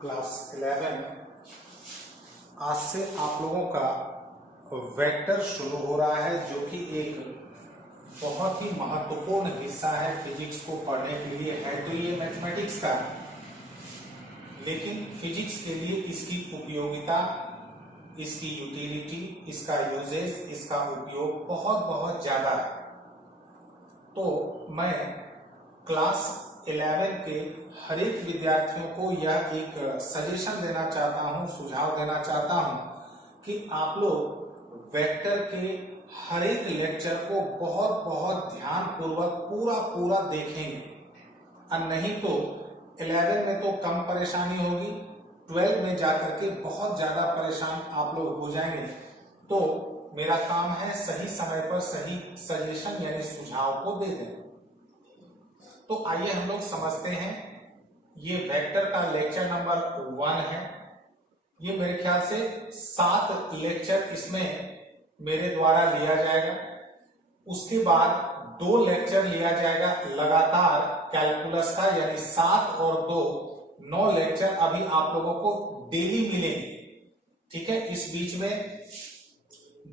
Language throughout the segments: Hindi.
क्लास 11 आज से आप लोगों का वेक्टर शुरू हो रहा है, जो कि एक बहुत ही महत्वपूर्ण हिस्सा है फिजिक्स को पढ़ने के लिए। है तो ये मैथमेटिक्स का, लेकिन फिजिक्स के लिए इसकी उपयोगिता, इसकी यूटिलिटी, इसका यूजेज, इसका उपयोग बहुत बहुत ज्यादा है। तो मैं क्लास 11 के हर एक विद्यार्थियों को यह एक सजेशन देना चाहता हूं, सुझाव देना चाहता हूं कि आप लोग वेक्टर के हर एक लेक्चर को बहुत बहुत ध्यान पूर्वक पूरा देखेंगे, और नहीं तो 11 में तो कम परेशानी होगी, 12 में जाकर के बहुत ज्यादा परेशान आप लोग हो जाएंगे। तो मेरा काम है सही समय पर सही सजेशन यानी सुझाव को दे दें। तो आइए हम लोग समझते हैं। ये वेक्टर का लेक्चर नंबर 1 है। ये मेरे ख्याल से 7 लेक्चर इसमें मेरे द्वारा लिया जाएगा। उसके बाद 2 लेक्चर लिया जाएगा लगातार कैलकुलस का, यानी 7 और 2 9 लेक्चर अभी आप लोगों को डेली मिलेंगे। ठीक है, इस बीच में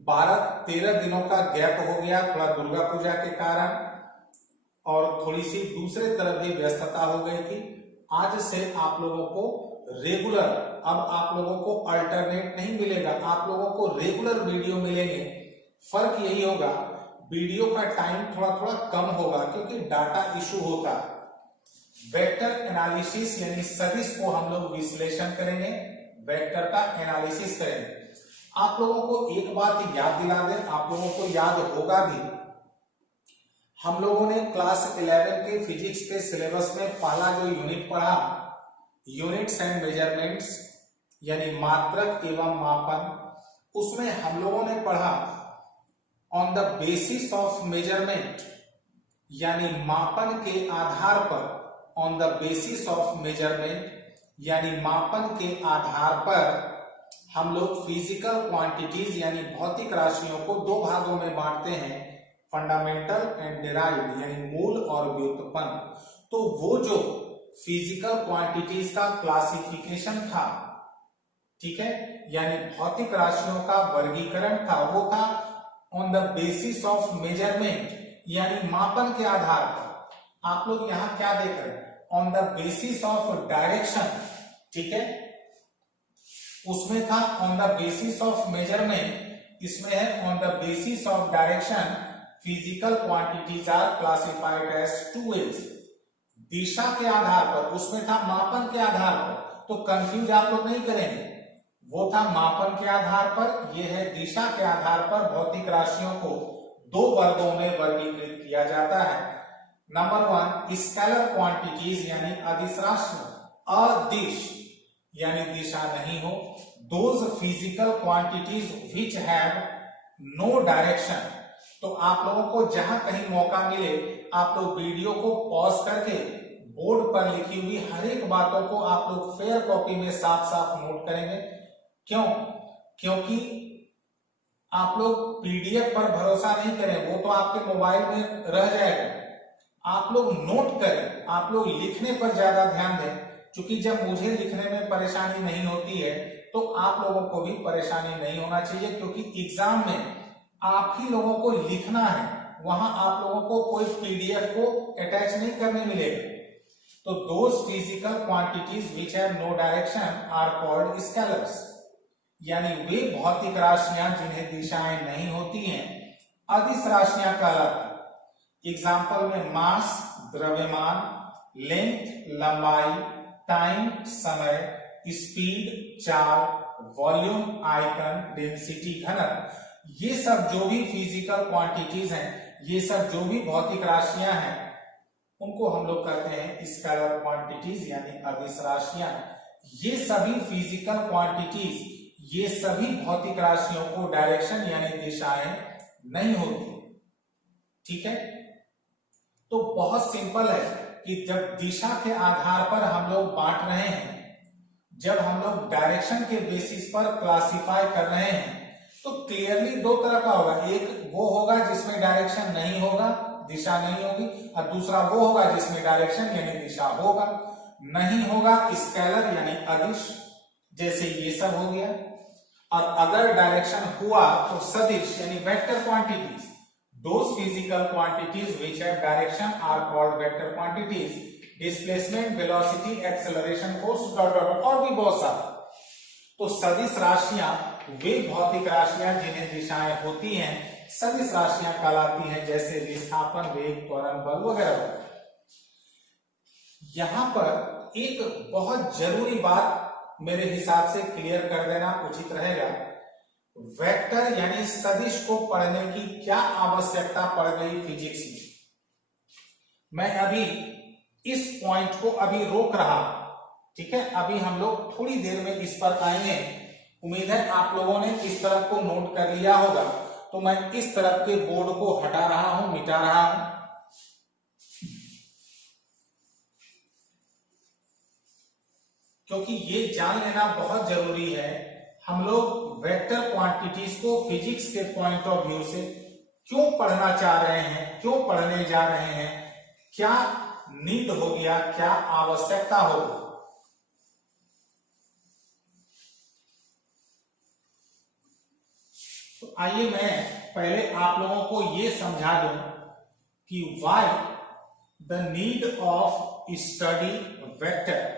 12-13 दिनों का गैप हो गया, थोड़ा दुर्गा पूजा के कारण और थोड़ी सी दूसरे तरफ भी व्यस्तता हो गई थी। आज से आप लोगों को रेगुलर, अब आप लोगों को अल्टरनेट नहीं मिलेगा, आप लोगों को रेगुलर वीडियो मिलेंगे। फर्क यही होगा, वीडियो का टाइम थोड़ा थोड़ा कम होगा क्योंकि डाटा इशू होता है। वेक्टर एनालिसिस यानी सदिश को हम लोग विश्लेषण करेंगे, वेक्टर का एनालिसिस करेंगे। आप लोगों को एक बात याद दिला दें, आप लोगों को याद होगा भी, हम लोगों ने क्लास 11 के फिजिक्स के सिलेबस में पहला जो यूनिट पढ़ा, यूनिट्स एंड मेजरमेंट्स यानी मात्रक एवं मापन, उसमें हम लोगों ने पढ़ा on the basis of measurement यानी मापन के आधार पर, on the basis of measurement यानी मापन के आधार पर हम लोग फिजिकल क्वांटिटीज यानी भौतिक राशियों को 2 भागों में बांटते हैं, फंडामेंटल एंड डिराइव्ड यानी मूल और व्युत्पन्न। तो वो जो फिजिकल क्वांटिटीज का क्लासिफिकेशन था, ठीक है, यानी भौतिक राशियों का वर्गीकरण था, वो था on the basis of measurement यानी मापन के आधार पर। आप लोग यहां क्या देख रहे हैं, on the basis of direction, ठीक है, उसमें था on the basis of measurement, इसमें है on the basis of direction physical quantities are classified as 2 ways। दिशा के आधार पर, उसमें था मापन के आधार पर, तो कंफ्यूज आप लोग नहीं करेंगे, वो था मापन के आधार पर, ये है दिशा के आधार पर। भौतिक राशियों को 2 वर्गों में वर्गीकृत किया जाता है। नंबर 1 स्केलर क्वांटिटीज यानी अदिश राशियां, अदिश यानी दिशा नहीं हो, those physical quantities which have no direction. तो आप लोगों को जहां कहीं मौका मिले, आप लोग वीडियो को पॉज करके बोर्ड पर लिखी हुई हर एक बातों को आप लोग फेयर कॉपी में साफ साफ नोट करेंगे। क्यों? क्योंकि आप लोग पीडीएफ पर भरोसा नहीं करें, वो तो आपके मोबाइल में रह जाएगा। आप लोग नोट करें, आप लोग लिखने पर ज्यादा ध्यान दें, क्योंकि जब मुझे लिखने में परेशानी नहीं होती है तो आप लोगों को भी परेशानी नहीं होना चाहिए, क्योंकि एग्जाम में आप ही लोगों को लिखना है, वहां आप लोगों को कोई पीडीएफ को अटैच नहीं करने मिलेगा। तो those physical quantities which have no direction are called scalars, यानी वे भौतिक राशियां जिन्हें दिशाएं नहीं होती हैं अदिश राशियां कहलाती। एग्जाम्पल में मास द्रव्यमान, लेंथ लंबाई, टाइम समय, स्पीड चाल, वॉल्यूम आयतन, डेंसिटी घनत्व, ये सब जो भी फिजिकल क्वांटिटीज हैं, ये सब जो भी भौतिक राशियां हैं, उनको हम लोग कहते हैं स्केलर क्वांटिटीज यानी अदिश राशियां। ये सभी फिजिकल क्वांटिटीज, ये सभी भौतिक राशियों को डायरेक्शन यानी दिशाएं नहीं होती। ठीक है, तो बहुत सिंपल है कि जब दिशा के आधार पर हम लोग बांट रहे हैं, जब हम लोग डायरेक्शन के बेसिस पर क्लासिफाई कर रहे हैं, तो क्लियरली 2 तरह का होगा। एक वो होगा जिसमें डायरेक्शन नहीं होगा, दिशा नहीं होगी, और दूसरा वो होगा जिसमें डायरेक्शन यानी दिशा होगा। नहीं होगा स्केलर यानी अदिश, जैसे ये सब हो गया। और अगर डायरेक्शन हुआ तो सदिश यानी vector quantities. Those physical quantities which have direction are called vector quantities. Displacement, velocity, acceleration, force, dot dot dot, और भी बहुत सारा। तो सदिश राशियां वे भौतिक राशियां जिन्हें दिशाएं होती हैं, सदिश राशियां कहलाती हैं, जैसे विस्थापन, वेग, त्वरण, बल वगैरह। यहां पर एक बहुत जरूरी बात मेरे हिसाब से क्लियर कर देना उचित रहेगा। वेक्टर यानी सदिश को पढ़ने की क्या आवश्यकता पड़ गई फिजिक्स में, मैं अभी इस पॉइंट को अभी रोक रहा, ठीक है। अभी हम लोग थोड़ी देर में इस पर आएंगे। उम्मीद है आप लोगों ने इस तरफ को नोट कर लिया होगा, तो मैं इस तरफ के बोर्ड को हटा रहा हूं, मिटा रहा हूं। क्योंकि ये जान लेना बहुत जरूरी है, हम लोग वेक्टर क्वांटिटीज को फिजिक्स के पॉइंट ऑफ व्यू से क्यों पढ़ना चाह रहे हैं, क्यों पढ़ने जा रहे हैं, क्या नीड हो गया, क्या आवश्यकता होगी। तो आइए मैं पहले आप लोगों को ये समझा दूं कि why the need of study vector,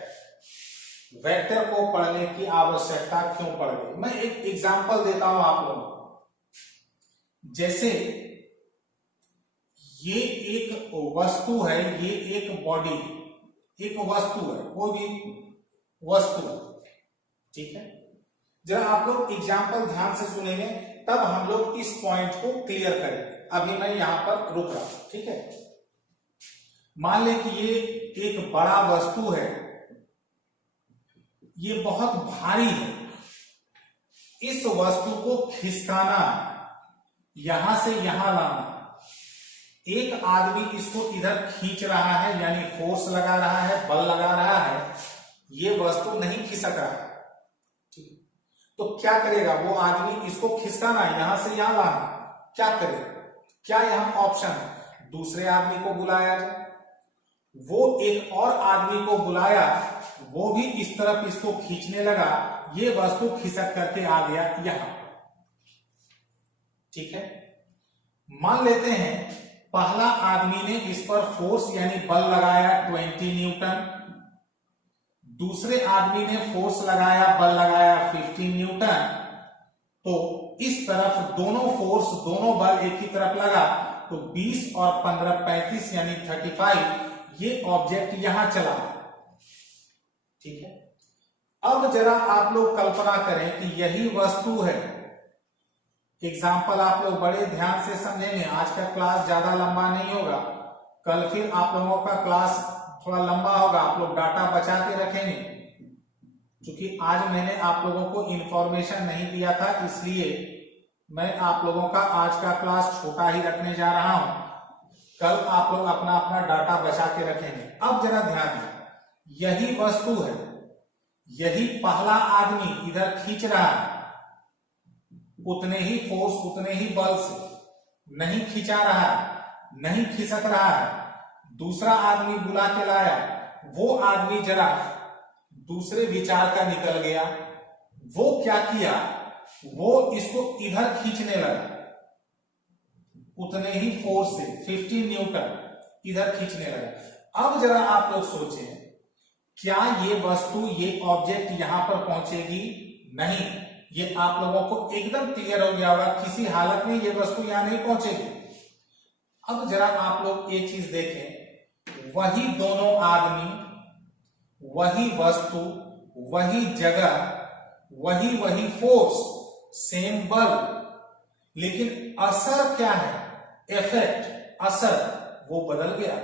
vector को पढ़ने की आवश्यकता क्यों पड़ गई। मैं एक एग्जांपल देता हूं आप लोगों को। जैसे ये एक वस्तु है, ये एक बॉडी, एक वस्तु है, कोई भी वस्तु, ठीक है। जरा आप लोग एग्जांपल ध्यान से सुनेंगे, तब हम लोग इस पॉइंट को क्लियर करें। अभी मैं यहां पर रुक रहा हूं, ठीक है। मान लें कि ये एक बड़ा वस्तु है, ये बहुत भारी है, इस वस्तु को खिसकाना, यहां से यहां लाना, एक आदमी इसको इधर खींच रहा है, यानी फोर्स लगा रहा है, बल लगा रहा है, ये वस्तु नहीं खिसक रहा है, ठीक है। तो क्या करेगा वो आदमी, इसको खिसकाना, यहां से यहां लाना, क्या करे, क्या यहां ऑप्शन है, दूसरे आदमी को बुलाया जाए। वो एक और आदमी को बुलाया, वो भी इस तरफ इसको खींचने लगा, ये वस्तु खिसक करके आ गया यहां, ठीक है। मान लेते हैं पहला आदमी ने इस पर फोर्स यानी बल लगाया 20 न्यूटन, दूसरे आदमी ने फोर्स लगाया, बल लगाया 15 न्यूटन। तो इस तरफ दोनों फोर्स, दोनों बल एक ही तरफ लगा, तो 20 और 15 35 यानी 35, ये ऑब्जेक्ट यहां चला, ठीक है। अब जरा आप लोग कल्पना करें कि यही वस्तु है। एग्जाम्पल आप लोग बड़े ध्यान से समझेंगे, आज का क्लास ज्यादा लंबा नहीं होगा, कल फिर आप लोगों का क्लास थोड़ा लंबा होगा, आप लोग डाटा बचा के रखेंगे। क्योंकि आज मैंने आप लोगों को इंफॉर्मेशन नहीं दिया था, इसलिए मैं आप लोगों का आज का क्लास छोटा ही रखने जा रहा हूं। कल आप लोग अपना अपना डाटा बचा के रखेंगे। अब जरा ध्यान दें, यही वस्तु है, यही पहला आदमी इधर खींच रहा है, उतने ही फोर्स, उतने ही बल से नहीं खिंचा रहा है, नहीं खिसक रहा है। दूसरा आदमी बुला के लाया, वो आदमी जरा दूसरे विचार का निकल गया, वो क्या किया, वो इसको इधर खींचने लगा, उतने ही फोर्स से 15 न्यूटन इधर खींचने लगा। अब जरा आप लोग सोचें, क्या ये वस्तु, ये ऑब्जेक्ट यहां पर पहुंचेगी? नहीं, ये आप लोगों को एकदम क्लियर हो गया होगा, किसी हालत में ये वस्तु यहां नहीं पहुंचेगी। अब जरा आप लोग एक चीज देखें, वही दोनों आदमी, वही वस्तु, वही जगह, वही फोर्स, सेम बल, लेकिन असर क्या है, इफेक्ट, असर वो बदल गया।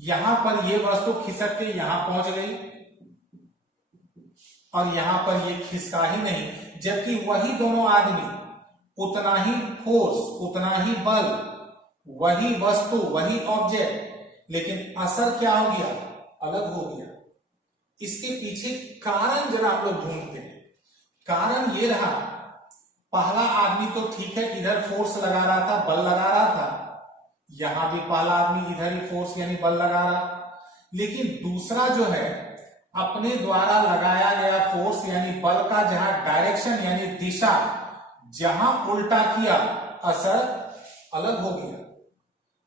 यहां पर ये वस्तु खिसक के यहां पहुंच गई और यहां पर ये खिसका ही नहीं, जबकि वही दोनों आदमी, उतना ही फोर्स, उतना ही बल, वही वस्तु, वही ऑब्जेक्ट, लेकिन असर क्या हो गया, अलग हो गया। इसके पीछे कारण जरा आप लोग ढूंढते हैं। कारण ये रहा, पहला आदमी तो ठीक है इधर फोर्स लगा रहा था, बल लगा रहा था, यहां भी पहला आदमी इधर ही फोर्स यानी बल लगा रहा, लेकिन दूसरा जो है अपने द्वारा लगाया गया फोर्स यानी बल का जहां डायरेक्शन यानी दिशा जहां उल्टा किया, असर अलग हो गया।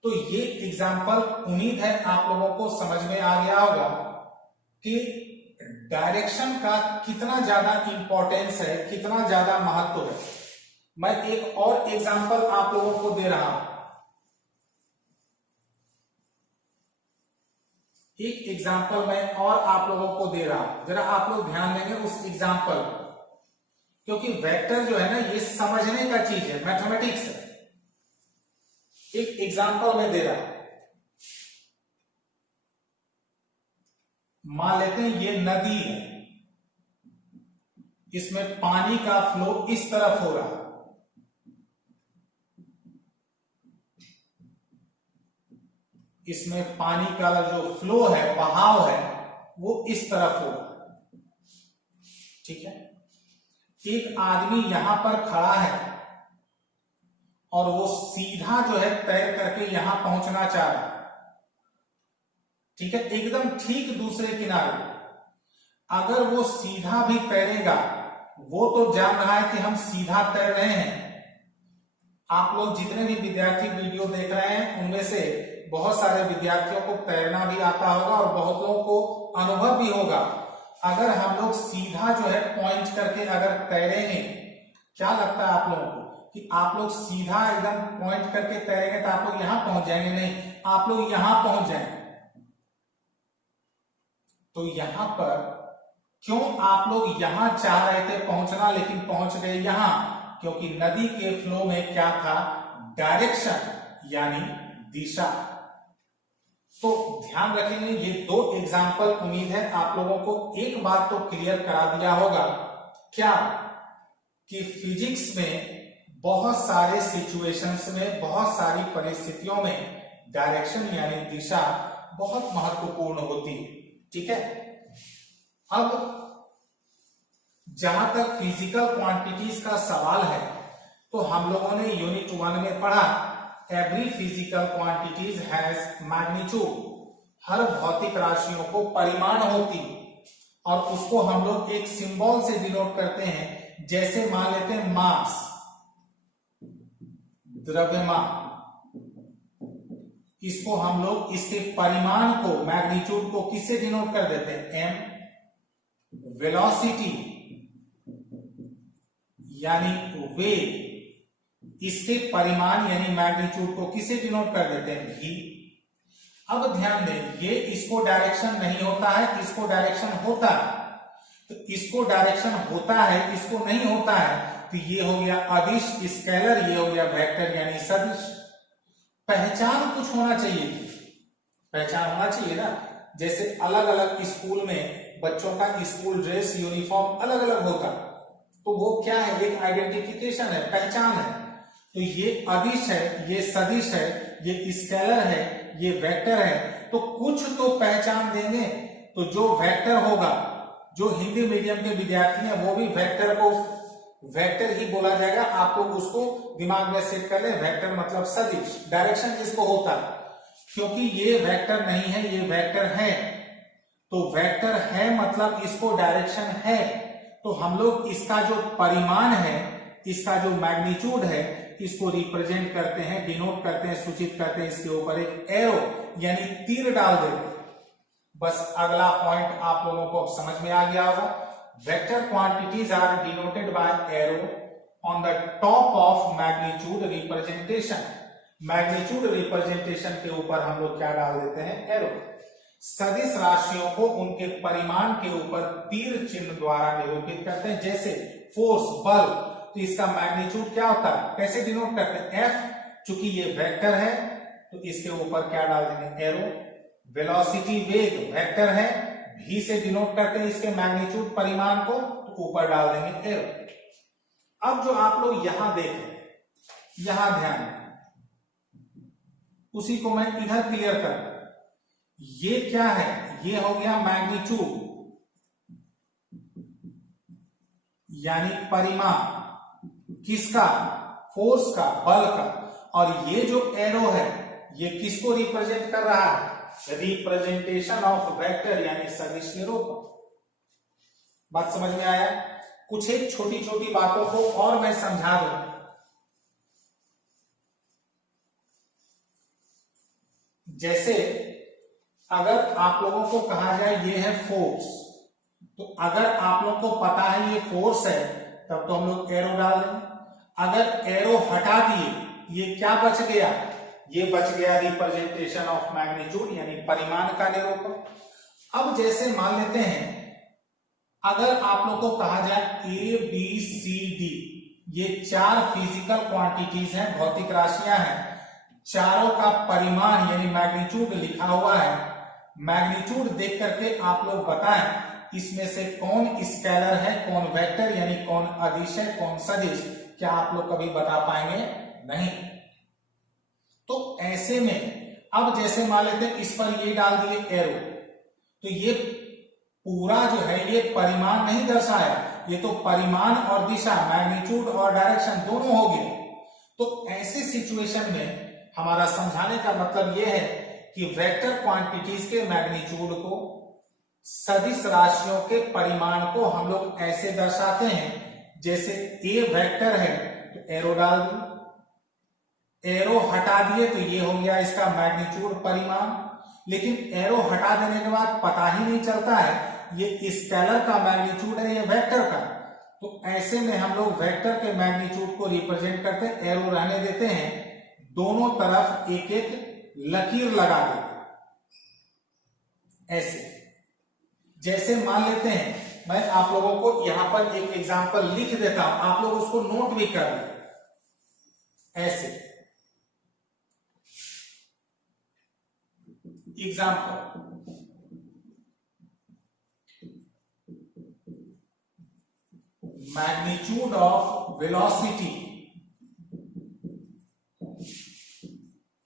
तो ये एग्जाम्पल उम्मीद है आप लोगों को समझ में आ गया होगा कि डायरेक्शन का कितना ज्यादा इंपॉर्टेंस है, कितना ज्यादा महत्व है। मैं एक और एग्जाम्पल आप लोगों को दे रहा हूं। एक एग्जाम्पल मैं और आप लोगों को दे रहा हूं, जरा आप लोग ध्यान देंगे उस एग्जाम्पल, क्योंकि वेक्टर जो है ना ये समझने का चीज है, मैथमेटिक्स है। एक एग्जाम्पल मैं दे रहा हूं, मान लेते हैं ये नदी है, इसमें पानी का फ्लो इस तरफ हो रहा है, इसमें पानी का जो फ्लो है, बहाव है, वो इस तरफ हो रहा है, ठीक है। एक आदमी यहां पर खड़ा है और वो सीधा जो है तैर करके यहां पहुंचना चाह रहा है, ठीक है, एकदम ठीक दूसरे किनारे। अगर वो सीधा भी तैरेगा, वो तो जान रहा है कि हम सीधा तैर रहे हैं। आप लोग जितने भी विद्यार्थी वीडियो देख रहे हैं उनमें से बहुत सारे विद्यार्थियों को तैरना भी आता होगा और बहुत लोगों को अनुभव भी होगा। अगर हम लोग सीधा जो है पॉइंट करके अगर तैरेंगे, क्या लगता है आप लोगों को कि आप लोग सीधा एकदम पॉइंट करके तैरेंगे तो आप लोग यहां पहुंच जाएंगे? नहीं, आप लोग यहां पहुंच जाएंगे। तो यहां पर क्यों आप लोग यहां चाह रहे थे पहुंचना लेकिन पहुंच गए यहां? क्योंकि नदी के फ्लो में क्या था? डायरेक्शन यानी दिशा। तो ध्यान रखेंगे, ये दो एग्जाम्पल उम्मीद है आप लोगों को एक बात तो क्लियर करा दिया होगा, क्या कि फिजिक्स में बहुत सारे सिचुएशंस में, बहुत सारी परिस्थितियों में डायरेक्शन यानी दिशा बहुत महत्वपूर्ण होती है, ठीक है। अब जहां तक फिजिकल क्वांटिटीज का सवाल है, तो हम लोगों ने यूनिट 1 में पढ़ा every physical quantities has magnitude. हर भौतिक राशियों को परिमाण होती, और उसको हम लोग एक सिंबल से डिनोट करते हैं। जैसे मान लेते हैं मास, द्रव्यमान, इसको हम लोग इसके परिमाण को, मैग्नीट्यूड को किससे डिनोट कर देते हैं? एम। वेलोसिटी यानी वेग, इसके परिमाण यानी मैग्नीट्यूड को किसे डिनोट कर देते हैं? भी। अब ध्यान दें, ये इसको डायरेक्शन नहीं होता है, इसको डायरेक्शन होता है। तो इसको डायरेक्शन होता है, इसको नहीं होता है, तो ये हो गया अदिश स्केलर, ये हो गया वेक्टर यानी सदिश। पहचान कुछ होना चाहिए, पहचान होना चाहिए ना। जैसे अलग अलग स्कूल में बच्चों का स्कूल ड्रेस, यूनिफॉर्म अलग अलग होता, तो वो क्या है? एक आइडेंटिफिकेशन है, पहचान है। तो ये अदिश है, ये सदिश है, ये स्केलर है, ये वेक्टर है, तो कुछ तो पहचान देंगे। तो जो वेक्टर होगा, जो हिंदी मीडियम के विद्यार्थी हैं वो भी वेक्टर को वेक्टर ही बोला जाएगा। आप लोग उसको दिमाग में सेट कर ले, वेक्टर मतलब सदिश, डायरेक्शन जिसको होता है। क्योंकि ये वेक्टर नहीं है, ये वेक्टर है, तो वेक्टर है मतलब इसको डायरेक्शन है। तो हम लोग इसका जो परिमाण है, इसका जो मैग्नीट्यूड है, इसको रिप्रेजेंट करते हैं, डिनोट करते हैं, सूचित करते हैं, इसके ऊपर एक एरो यानी तीर डाल देते हैं। बस अगला पॉइंट आप लोगों को समझ में आ गया होगा। Vector quantities are denoted by arrow on the top of magnitude representation. Magnitude representation के ऊपर हम लोग क्या डाल देते हैं? एरो। सदिश राशियों को उनके परिमाण के ऊपर तीर चिन्ह द्वारा निरूपित करते हैं। जैसे फोर्स, बल, तो इसका मैग्नीट्यूड क्या होता है? कैसे डिनोट करते हैं? एफ। चूंकि ये वेक्टर है तो इसके ऊपर क्या डाल देंगे? एरो। वेलोसिटी, वेग, वेक्टर है, भी से डिनोट करते हैं इसके मैग्नीट्यूड, परिमाण को, तो ऊपर डाल देंगे एरो। अब जो आप लोग यहां देख रहे हैं, यहां ध्यान, उसी को मैं इधर क्लियर कर, ये क्या है? ये हो गया मैग्नीट्यूड यानी परिमाण, किसका? फोर्स का, बल का। और ये जो एरो है, ये किसको रिप्रेजेंट कर रहा है? रिप्रेजेंटेशन ऑफ वेक्टर यानी सदिश निरूपण। बात समझ में आया? कुछ एक छोटी छोटी बातों को और मैं समझा दूं। जैसे अगर आप लोगों को कहा जाए ये है फोर्स, तो अगर आप लोगों को पता है ये फोर्स है तब तो हम लोग एरो डाल दें। अगर एरो हटा दिए, ये क्या बच गया? ये बच गया रिप्रेजेंटेशन ऑफ मैग्नीट्यूड यानी परिमाण का निरूपण। अब जैसे मान लेते हैं अगर आप लोगों को कहा जाए ए बी सी डी, ये 4 फिजिकल क्वांटिटीज हैं, भौतिक राशियां हैं, चारों का परिमाण यानी मैग्नीट्यूड लिखा हुआ है। मैग्नीट्यूड देख करके आप लोग बताएं इसमें से कौन स्केलर है, कौन वेक्टर यानी कौन अदिश है, कौन सदिश। क्या आप लोग कभी बता पाएंगे? नहीं। तो ऐसे में अब जैसे मान लेते हैं इस पर ये डाल दिए एरो, तो ये पूरा जो है ये परिमाण नहीं दर्शाया, ये तो परिमाण और दिशा, मैग्नीट्यूड और डायरेक्शन दोनों हो गए। तो ऐसे सिचुएशन में हमारा समझाने का मतलब यह है कि वेक्टर क्वांटिटीज के मैग्नीट्यूड को, सदिश राशियों के परिमाण को हम लोग ऐसे दर्शाते हैं, जैसे ए वेक्टर है तो एरो डाल दी, एरो हटा दिए तो ये हो गया इसका मैग्नीट्यूड परिमाण। लेकिन एरो हटा देने के बाद पता ही नहीं चलता है ये स्केलर का मैग्नीट्यूड है या वेक्टर का। तो ऐसे में हम लोग वेक्टर के मैग्नीट्यूड को रिप्रेजेंट करते हैं, एरो रहने देते हैं, दोनों तरफ एक एक लकीर लगा देते ऐसे। जैसे मान लेते हैं मैं आप लोगों को यहां पर एक एग्जांपल लिख देता हूं, आप लोग उसको नोट भी कर लें ऐसे। एग्जांपल, मैग्नीट्यूड ऑफ वेलोसिटी,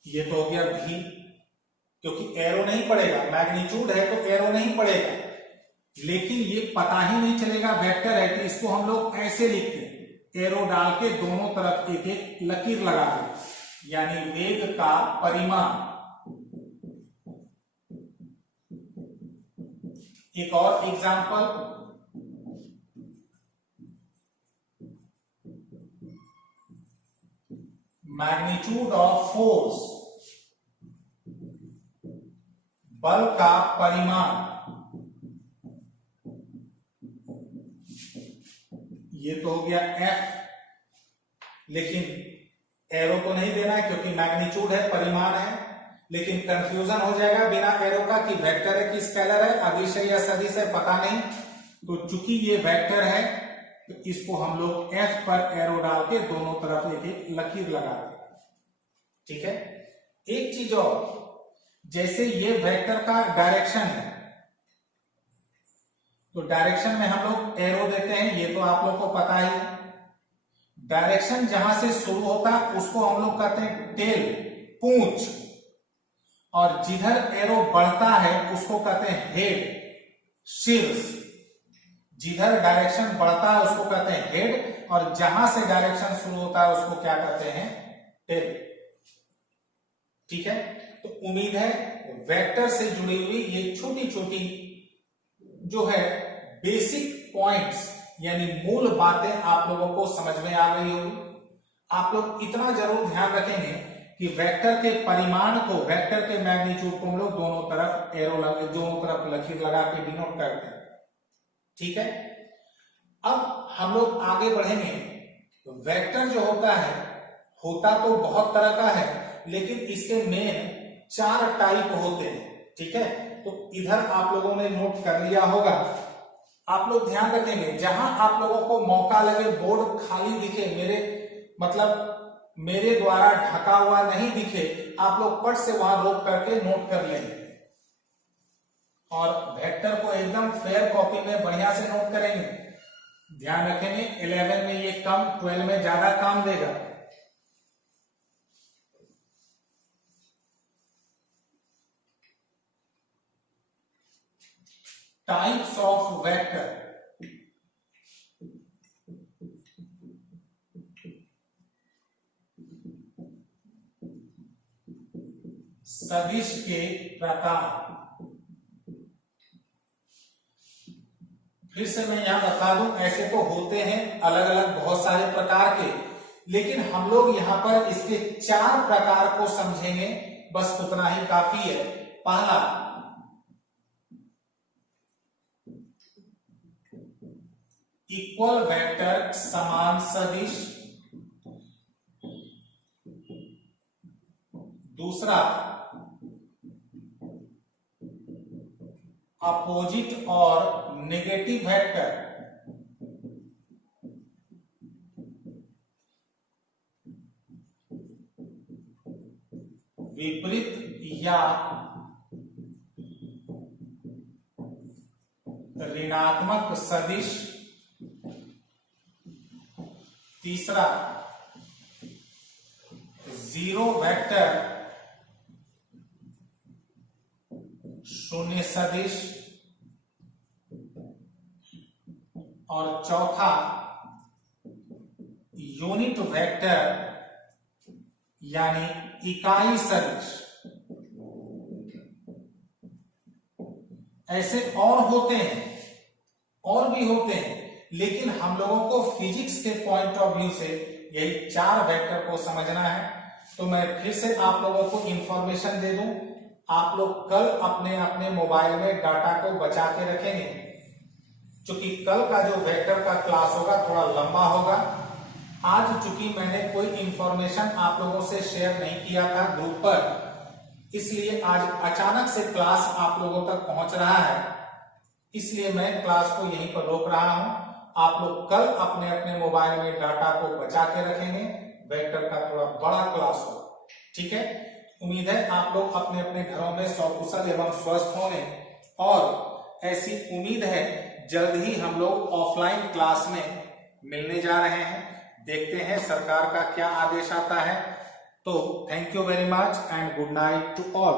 ये तो हो गया v, क्योंकि एरो नहीं पड़ेगा, मैग्नीट्यूड है तो एरो नहीं पड़ेगा। लेकिन ये पता ही नहीं चलेगा वेक्टर है, तो इसको हम लोग ऐसे लिखते हैं, एरो डाल के दोनों तरफ एक एक लकीर लगा दे, यानी वेग का परिमाण। एक और एग्जांपल, मैग्नीट्यूड ऑफ फोर्स, बल का परिमाण, ये तो हो गया F। लेकिन एरो तो नहीं देना है क्योंकि मैग्नीट्यूड है, परिमाण है। लेकिन कंफ्यूजन हो जाएगा बिना एरो का कि वेक्टर है कि स्केलर है, अदिश है या सदिश है, पता नहीं। तो चूंकि ये वेक्टर है तो इसको हम लोग F पर एरो डाल के दोनों तरफ एक एक लकीर लगा दें। ठीक है। एक चीज और, जैसे ये वेक्टर का डायरेक्शन है तो डायरेक्शन में हम लोग एरो देते हैं, ये तो आप लोग को पता ही है। डायरेक्शन जहां से शुरू होता है उसको हम लोग कहते हैं टेल, पूंछ, और जिधर एरो बढ़ता है उसको कहते हैं हेड, शीर्ष। जिधर डायरेक्शन बढ़ता है उसको कहते हैं हेड, और जहां से डायरेक्शन शुरू होता है उसको क्या कहते हैं? टेल। ठीक है। तो उम्मीद है वेक्टर से जुड़ी हुई ये छोटी छोटी जो है बेसिक पॉइंट्स यानी मूल बातें आप लोगों को समझ में आ गई होगी। आप लोग इतना जरूर ध्यान रखेंगे कि वेक्टर के परिमाण को, वेक्टर के मैग्नीट्यूड को हम लोग दोनों तरफ एरो लगे, दोनों तरफ लकीर लगा के डिनोट करते हैं। ठीक है। अब हम लोग आगे बढ़ेंगे। वेक्टर जो होता तो बहुत तरह का है, लेकिन इसके मेन 4 टाइप होते हैं। ठीक है। तो इधर आप लोगों ने नोट कर लिया होगा। आप लोग ध्यान रखेंगे, जहां आप लोगों को मौका लगे बोर्ड खाली दिखे, मेरे द्वारा ढका हुआ नहीं दिखे, आप लोग पट से वहां रोक करके नोट कर लेंगे। और वेक्टर को एकदम फेयर कॉपी में बढ़िया से नोट करेंगे। ध्यान रखेंगे 11 में ये कम, 12 में ज्यादा काम देगा। टाइप्स ऑफ वेक्टर, सदिश के प्रकार। फिर से मैं यहां बता दूं, ऐसे तो होते हैं अलग अलग बहुत सारे प्रकार के, लेकिन हम लोग यहां पर इसके 4 प्रकार को समझेंगे, बस उतना ही काफी है। पहला, इक्वल वेक्टर समान सदिश। दूसरा, अपोजिट और नेगेटिव वेक्टर। विपरीत या ऋणात्मक सदिश। तीसरा, जीरो वेक्टर शून्य सदिश। और चौथा, यूनिट वेक्टर यानी इकाई सदिश। ऐसे और होते हैं, और भी होते हैं, लेकिन हम लोगों को फिजिक्स के पॉइंट ऑफ व्यू से यही 4 वेक्टर को समझना है। तो मैं फिर से आप लोगों को इंफॉर्मेशन दे दूं, आप लोग कल अपने अपने मोबाइल में डाटा को बचा के रखेंगे, क्योंकि कल का जो वेक्टर का क्लास होगा थोड़ा लंबा होगा। आज चूंकि मैंने कोई इंफॉर्मेशन आप लोगों से शेयर नहीं किया था ग्रुप पर, इसलिए आज अचानक से क्लास आप लोगों तक पहुंच रहा है, इसलिए मैं क्लास को यहीं पर रोक रहा हूं। आप लोग कल अपने अपने मोबाइल में डाटा को बचा के रखेंगे, वेक्टर का थोड़ा बड़ा क्लास हो, ठीक है। उम्मीद है आप लोग अपने अपने घरों में सकुशल एवं स्वस्थ होंगे, और ऐसी उम्मीद है जल्द ही हम लोग ऑफलाइन क्लास में मिलने जा रहे हैं। देखते हैं सरकार का क्या आदेश आता है। तो thank you very much and good night to all.